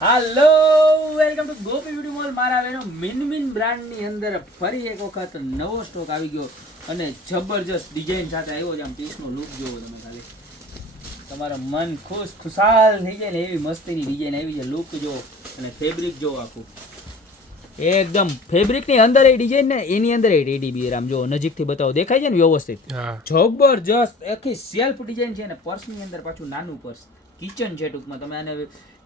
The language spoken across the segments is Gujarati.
Hello welcome to Gopi beauty mall. મારા વેનો મિનમિન બ્રાન્ડની અંદર ફરી એક વખત નવો સ્ટોક આવી ગયો અને જબરજસ્ત ડિઝાઇન સાથે આવ્યો છે. આમ પીસનો લુક જોવો તમે ખાલી, તમારું મન ખુશાલ થઈ જાય ને એવી મસ્તીની ડિઝાઇન આવી છે. લુક જો અને ફેબ્રિક જો આખું એકદમ ફેબ્રિકની અંદર એ ડિઝાઇન ને એની અંદર એ ટેડી આમ જો નજીકથી બતાવો, દેખાય છે ને વ્યવસ્થિત, જબરજસ્ત આખી સેલ્ફ ડિઝાઇન છે. ને પર્સની અંદર પાછું નાનું પર્સ, કિચન છે ટૂંકમાં. તમે આને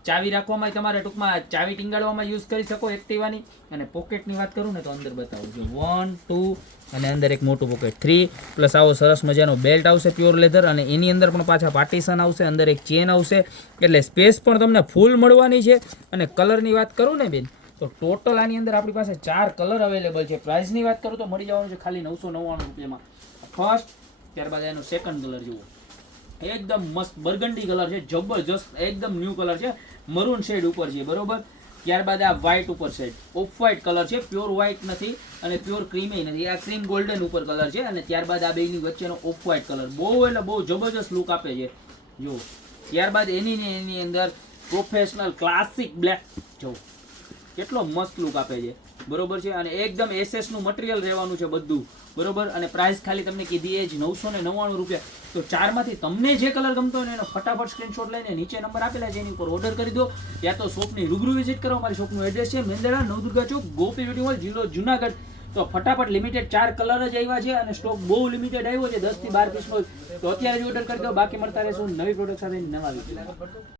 ચાવી રાખવામાં તમારે ટૂંકમાં ચાવી ટીંગાડવામાં યુઝ કરી શકો એક્ટિવાની. અને પોકેટની વાત કરું ને તો અંદર બતાવું જો 1 2 અને અંદર એક મોટું પોકેટ 3 પ્લસ આવો સરસ મજાનો બેલ્ટ આવશે પ્યોર લેધર. અને એની અંદર પણ પાછા પાર્ટીશન આવશે, અંદર એક ચેન આવશે, એટલે સ્પેસ પણ તમને ફૂલ મળવાની છે. અને કલરની વાત કરું ને બેન તો ટોટલ આની અંદર આપણી પાસે 4 કલર અવેલેબલ છે. પ્રાઇસની વાત કરું તો મળી જવાનું છે ખાલી 999 રૂપિયામાં ફર્સ્ટ. ત્યારબાદ એનો સેકન્ડ કલર જુઓ, એકદમ મસ્ત બર્ગન્ડી કલર છે, જબરજસ્ત એકદમ ન્યૂ કલર છે, મરૂન શેડ ઉપર છે બરોબર. ત્યારબાદ આ વ્હાઇટ ઉપર શેડ, ઓફ વ્હાઇટ કલર છે, પ્યોર વ્હાઇટ નથી અને પ્યોર ક્રીમી નથી, આ ક્રીમ ગોલ્ડન ઉપર કલર છે. અને ત્યારબાદ આ બેની વચ્ચેનો ઓફ વ્હાઇટ કલર બહુ એટલે બહુ જબરજસ્ત લુક આપે છે જો. ત્યારબાદ એની અંદર પ્રોફેશનલ ક્લાસિક બ્લેક જો, કેટલો મસ્ત લુક આપે છે બરોબર છે. અને એકદમ એસએસ નું મટીરિયલ રહેવાનું છે બધું બરોબર. અને પ્રાઇસ ખાલી તમને કીધી એ જ 999 રૂપિયા. તો 4 માંથી તમને જે કલર ગમતો હોય ને એનો ફટાફટ સ્ક્રીનશોટ લઈને નીચે નંબર આપેલા છે એની ઉપર ઓર્ડર કરી દો. ત્યાં તો શોપની રૂબરૂ વિઝિટ કરો. મારી શોપનું એડ્રેસ છે મેંદરડા નવદુર્ગા ચોક, ગોપી બ્યુટી મોલ, જિલ્લો જુનાગઢ. તો ફટાફટ લિમિટેડ 4 કલર જ આવ્યા છે અને સ્ટોક બહુ લિમિટેડ આવ્યો છે, 10 થી 12 પીસનો. તો અત્યારે જ ઓર્ડર કરી દો. બાકી મળતા રહેશું નવી પ્રોડક્ટ સાથે નવા વિડીયો.